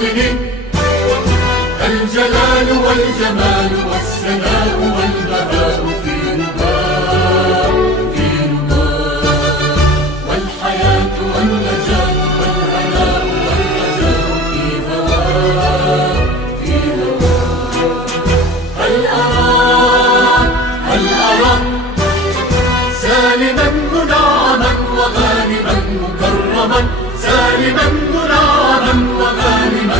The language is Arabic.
موطني، الجلال والجمال والسناء والبهاء في رباء في رباء، والحياة والنجاة والهناء والرجاء في هواء في هواء. هل أراك سالما منعما وغانما مكرما، سالما منعما وغانما